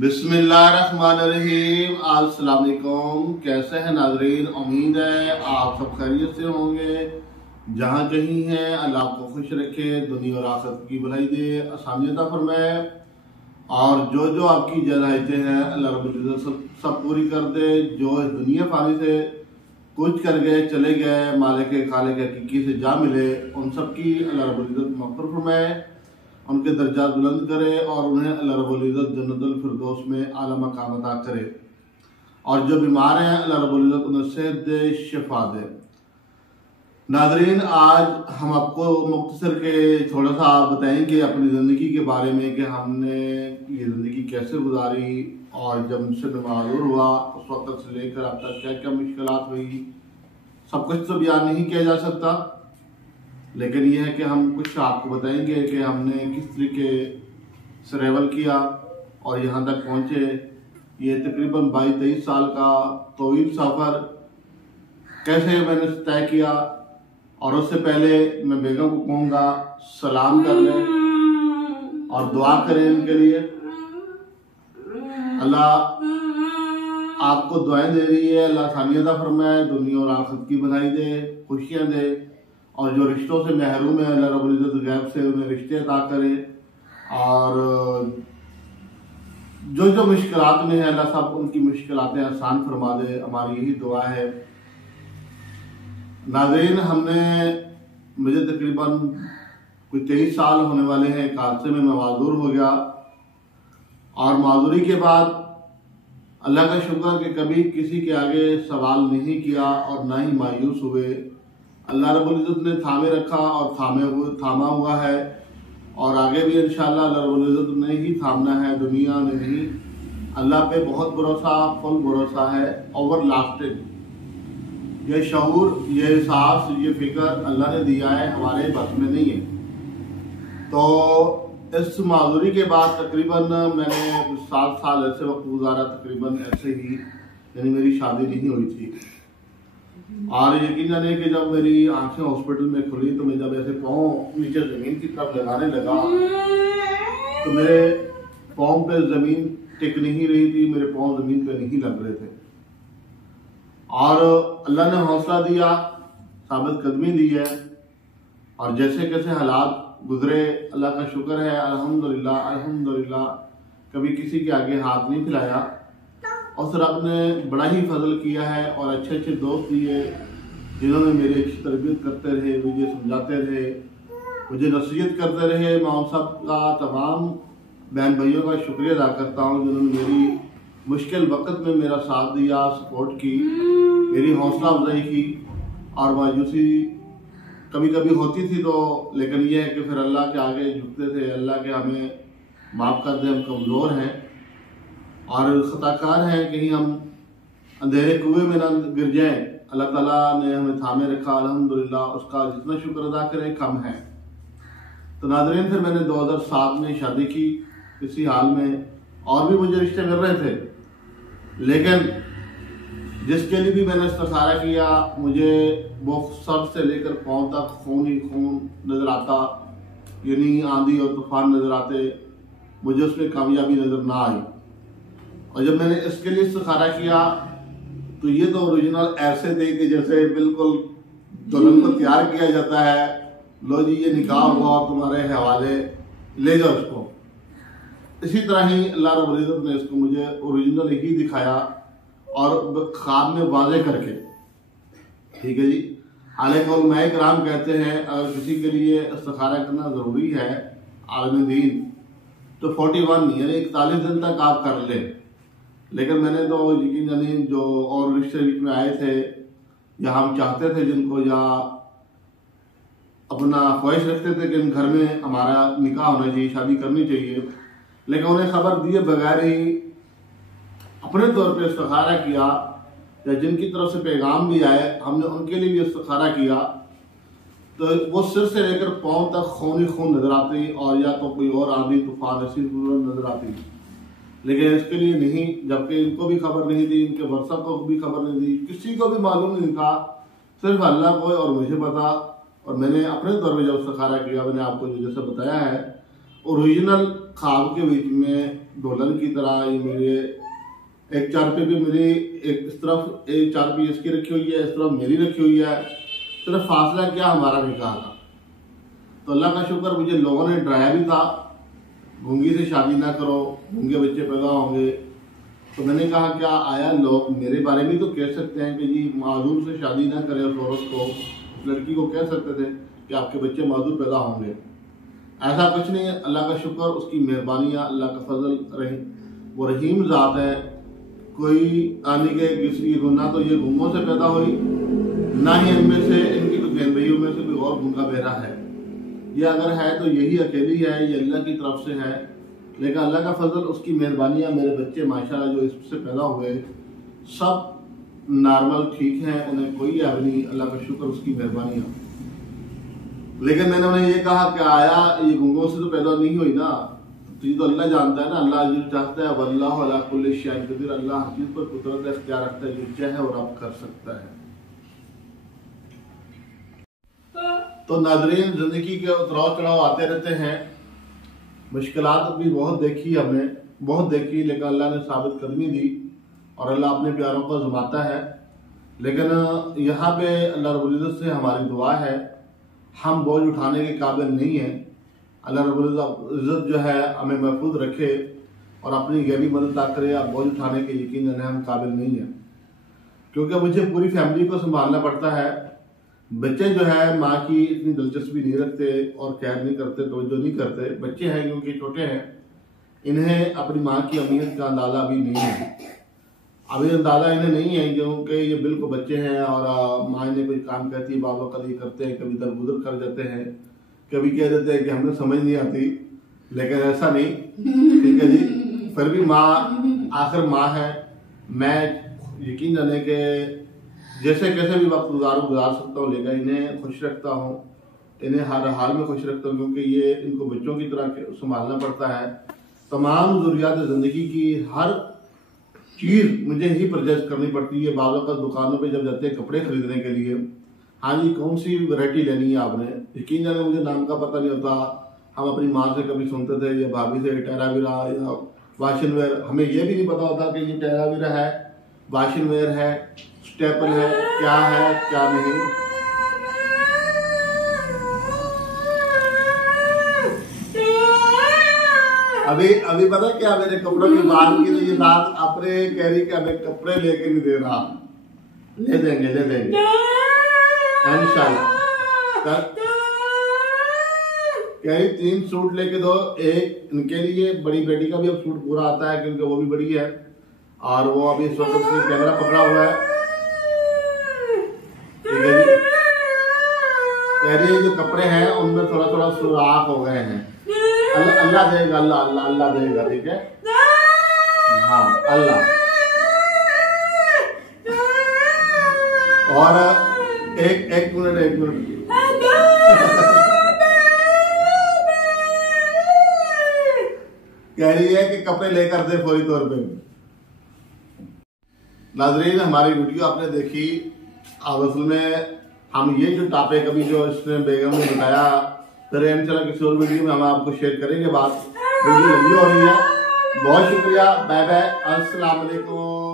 बिस्मिल्लाहिर्रहमानिर्रहीम। अस्सलाम वालेकुम। कैसे हैं नाज़रीन? उम्मीद है आप सब खैरियत से होंगे। जहाँ कहीं हैं अल्लाह आपको खुश रखे, दुनिया और आखिरत की भलाई दे, आसानियत फरमाए और जो आपकी जलाइतें हैं अल्लाह रब्बुल इज़्ज़त सब पूरी कर दे। जो इस दुनिया फानी से कुछ कर गए चले गए, मालिक खालिक हकीकी से जा मिले, उन सब की अल्लाह रब्बुल इज़्ज़त मग़फ़िरत फरमाए, उनके दर्जात बुलंद करे और उन्हें अल्लाह रब्बुल इज़्ज़त जन्नतुल फिरदौस में आला मकाम अता करे। और जो बीमार हैं अल्लाह रब्बुल इज़्ज़त उन्हें सेहत दे, शिफा दे। नाज़रीन, आज हम आपको मुख्तसर के थोड़ा सा बताएंगे अपनी ज़िंदगी के बारे में कि हमने ये ज़िंदगी कैसे गुजारी और जब मुझसे माजूर हुआ उस वक्त से लेकर अब तक क्या क्या मुश्किलात हुई। सब कुछ तो बयान नहीं किया जा सकता, लेकिन यह है कि हम कुछ आपको बताएंगे कि हमने किस तरीके से ट्रैवल किया और यहाँ तक पहुँचे। ये तकरीबन 22-23 साल का तवील सफ़र कैसे मैंने तय किया। और उससे पहले मैं बेगम को कहूँगा सलाम कर लें और दुआ करें उनके लिए। अल्लाह आपको दुआएं दे रही है, अल्लाह आसानियत फरमाए, दुनिया और आखिरत की भलाई दे, खुशियाँ दे और जो रिश्तों से महरूम है अल्लाह रब्बुल इज़्ज़त गैब से उन्हें रिश्ते अता करे और जो मुश्किलात में है अल्लाह सब उनकी मुश्किलातें आसान फरमा दे। हमारी यही दुआ है। नाज़रीन, मुझे तकरीबन कोई 23 साल होने वाले हैं। एक हादसे में मैं माजूर हो गया और माजूरी के बाद अल्लाह का शुक्र कि कभी किसी के आगे सवाल नहीं किया और ना ही मायूस हुए। अल्लाह रब्बुल इज़्ज़त ने थामे रखा और थामा हुआ है और आगे भी इंशाअल्लाह अल्लाह रब्बुल इज़्ज़त ने ही थामना है। दुनिया ने नहीं, अल्लाह पे बहुत भरोसा, फुल भरोसा है, ओवर लास्टिंग। ये शऊर, ये एहसास, ये फिक्र अल्लाह ने दिया है, हमारे बस में नहीं है। तो इस माजूरी के बाद तकरीबन मैंने 7 साल ऐसे वक्त गुजारा, तकरीबन ऐसे ही, यानी मेरी शादी नहीं हुई थी। और यकीन जाने कि जब मेरी आंखें हॉस्पिटल में खुली तो मैं जब ऐसे पाँव नीचे ज़मीन की तरफ लगाने लगा तो मेरे पाँव पे ज़मीन टिक नहीं रही थी, मेरे पाँव ज़मीन पे नहीं लग रहे थे। और अल्लाह ने हौसला दिया, साबित कदमी दी है और जैसे कैसे हालात गुजरे अल्लाह का शुक्र है, अल्हम्दुलिल्लाह अल्हम्दुलिल्लाह। कभी किसी के आगे हाथ नहीं फैलाया और सर आपने बड़ा ही फजल किया है और अच्छे अच्छे दोस्त दिए जिन्होंने मेरी अच्छी तरबियत करते रहे, मुझे समझाते रहे, मुझे नसीहत करते रहे। मैं उन सब का, तमाम बहन भाइयों का शुक्रिया अदा करता हूँ जिन्होंने मेरी मुश्किल वक्त में मेरा साथ दिया, सपोर्ट की, मेरी हौसला अफजाई की। और मायूसी कभी कभी होती थी तो, लेकिन यह है कि फिर अल्लाह के आगे झुकते थे, अल्लाह के हमें माफ़ कर दे, हम कमज़ोर हैं और ख़ताकार हैं, कहीं हम अंधेरे कुएं में न गिर जाएं। अल्लाह ताला ने हमें थामे रखा, अल्हम्दुलिल्लाह, उसका जितना शुक्र अदा करें कम है। तो नाज़रीन, फिर मैंने 2007 में शादी की इसी हाल में, और भी मुझे रिश्ते मिल रहे थे, लेकिन जिसके लिए भी मैंने इस्तिखारा किया मुझे वो सर से लेकर पाँव तक खून ही खून नज़र आता, यानी आंधी और तूफान नज़र आते, मुझे उसमें कामयाबी नज़र ना आई। और जब मैंने इसके लिए इस्तिखारा किया तो ये तो ओरिजिनल ऐसे थे कि जैसे बिल्कुल दुल्हन को तैयार किया जाता है, लो जी ये निकाह हुआ और तुम्हारे हवाले, ले जाओ इसको। इसी तरह ही अल्लाह रब्बुल इज़्ज़त ने इसको मुझे ओरिजिनल ही दिखाया और ख्वाब में वाज़े करके। ठीक है जी। हालांकि उलमाए किराम कहते हैं अगर किसी के लिए इस्तिखारा करना ज़रूरी है आलम दीन तो 41 यानी 41 दिन तक आप कर लें। लेकिन मैंने तो यकीन जानी जो और रिश्ते बीच में आए थे या हम चाहते थे जिनको, या अपना ख्वाहिश रखते थे कि घर में हमारा निकाह होना चाहिए, शादी करनी चाहिए, लेकिन उन्हें खबर दिए बगैर ही अपने तौर पे इस्तिखारा किया, या जिनकी तरफ से पैगाम भी आए हमने उनके लिए भी इस्तिखारा किया, तो वो सिर से लेकर पाँव तक खून ही खून नजर आती और या तो कोई और आंधी तूफान ऐसी नजर आती। लेकिन इसके लिए नहीं, जबकि इनको भी खबर नहीं थी, इनके व्हाट्सएप को भी खबर नहीं थी, किसी को भी मालूम नहीं था, सिर्फ अल्लाह को और मुझे पता। और मैंने अपने तौर पर जब इस्तिखारा किया, मैंने आपको जैसे बताया है, ओरिजिनल ख्वाब के बीच में दुल्हन की तरह ये मेरे एक चारपी भी मेरी एक इस तरफ एक चारपी इसकी रखी हुई है, इस तरफ मेरी रखी हुई है, सिर्फ फासला क्या हमारा निकाह का। तो अल्लाह का शुक्र मुझे लोगों ने डराया भी था, गूंगी से शादी ना करो, गूंगे बच्चे पैदा होंगे। तो मैंने कहा क्या आया लोग मेरे बारे में तो कह सकते हैं कि जी माजूर से शादी ना करें, उस औरत को, उस लड़की को कह सकते थे कि आपके बच्चे माजूर पैदा होंगे। ऐसा कुछ नहीं है, अल्लाह का शुक्र, उसकी मेहरबानियाँ, अल्लाह का फजल रही, वो रहीम ज़ात है। कोई आने के किसी गुना तो ये गूंगों से पैदा हुई, ना ही इनमें से इनकी तो बहन भाइयों में से कोई और गूंगा बहरा है। ये अगर है तो यही अकेली है, ये अल्लाह की तरफ से है। लेकिन अल्लाह का फजल, उसकी मेहरबानियाँ, मेरे बच्चे माशाल्लाह जो इससे पैदा हुए सब नॉर्मल ठीक हैं, उन्हें कोई ऐब नहीं, अल्लाह का शुक्र, उसकी मेहरबानियाँ। लेकिन मैंने उन्हें ये कहा कि आया ये गूंगों से तो पैदा नहीं हुई ना, तो ये तो अल्लाह जानता है ना, अल्लाह जो चाहता है वल्लाहु अला कुल्लि शैइन कदीर, अल्लाह हर चीज़ पर कुदरत इख्तियार रखता है, जो चाहे वो रब कर सकता है। तो नाज़रीन, ज़िंदगी के उतराव चढ़ाव आते रहते हैं, मुश्किलात भी बहुत देखी हमने, बहुत देखी, लेकिन अल्लाह ने साबित कदमी दी और अल्लाह अपने प्यारों को आज़माता है। लेकिन यहाँ पे अल्लाह रब्बुल इज़्ज़त से हमारी दुआ है, हम बोझ उठाने के काबिल नहीं हैं। अल्लाह रब्बुल इज़्ज़त जो है हमें महफूज रखे और अपनी गैबी मदद करे। अब बोझ उठाने के यकीन हम काबिल नहीं हैं, क्योंकि मुझे पूरी फैमिली को संभालना पड़ता है। बच्चे जो है माँ की इतनी दिलचस्पी नहीं रखते और कैर नहीं करते, तवज्जो नहीं करते। बच्चे हैं क्योंकि छोटे हैं, इन्हें अपनी माँ की अहमियत का अंदाज़ा अभी नहीं है, अभी अंदाज़ा इन्हें नहीं है, क्योंकि ये बिल्कुल बच्चे हैं और माँ इन्हें कोई काम कहती है, बाबा कभी करते हैं, कभी दर गुदर कर जाते हैं, कभी कह देते हैं कि हमें समझ नहीं आती। लेकिन ऐसा नहीं, ठीक है जी, फिर भी माँ आखिर माँ है। मैं यकीन जाने के जैसे कैसे भी वक्त गुजार सकता हूँ, लेकिन इन्हें खुश रखता हूँ, इन्हें हर हाल में खुश रखता हूँ, क्योंकि ये इनको बच्चों की तरह संभालना पड़ता है। तमाम ज़रूरियात ज़िंदगी की हर चीज़ मुझे ही परचेज करनी पड़ती है। बाज़ वक़्त दुकानों पे जब जाते हैं कपड़े खरीदने के लिए, हाँ जी कौन सी वैरायटी लेनी है आपने, यकीन जाने मुझे नाम का पता नहीं होता। हम अपनी माँ से कभी सुनते थे या भाभी से टेरावीरा या वाशिनवेयर, हमें ये भी नहीं पता होता कि ये टेरावीरा है, वाशिनवेयर है, स्टेपल है, क्या है क्या नहीं। अभी पता क्या, मेरे कपड़ों की बात की तो ये बात अपने कह रही कि हमें कपड़े लेके नहीं दे रहा, ले देंगे इंशाल्लाह। कह रही 3 सूट लेके दो, एक इनके लिए, बड़ी बेटी का भी अब सूट पूरा आता है क्योंकि वो भी बड़ी है और वो अभी इस वक्त उसने कैमरा पकड़ा हुआ है, ठीक है जी। कह रही है जो कपड़े हैं उनमें थोड़ा थोड़ा सुराख हो गए हैं, अल्लाह देगा, अल्लाह देगा, ठीक है, हाँ अल्लाह। और एक मिनट कह रही है कि कपड़े लेकर दे फौरी तौर पे। नाज़रीन, हमारी वीडियो आपने देखी, अब असल में हम ये जो टॉपिक अभी जो इसने बेगम ने बताया, फिर इंशाल्लाह किसी और वीडियो में हम आपको शेयर करेंगे। बात वीडियो लंबी हो रही है, बहुत शुक्रिया, बाय बाय, अस्सलाम वालेकुम।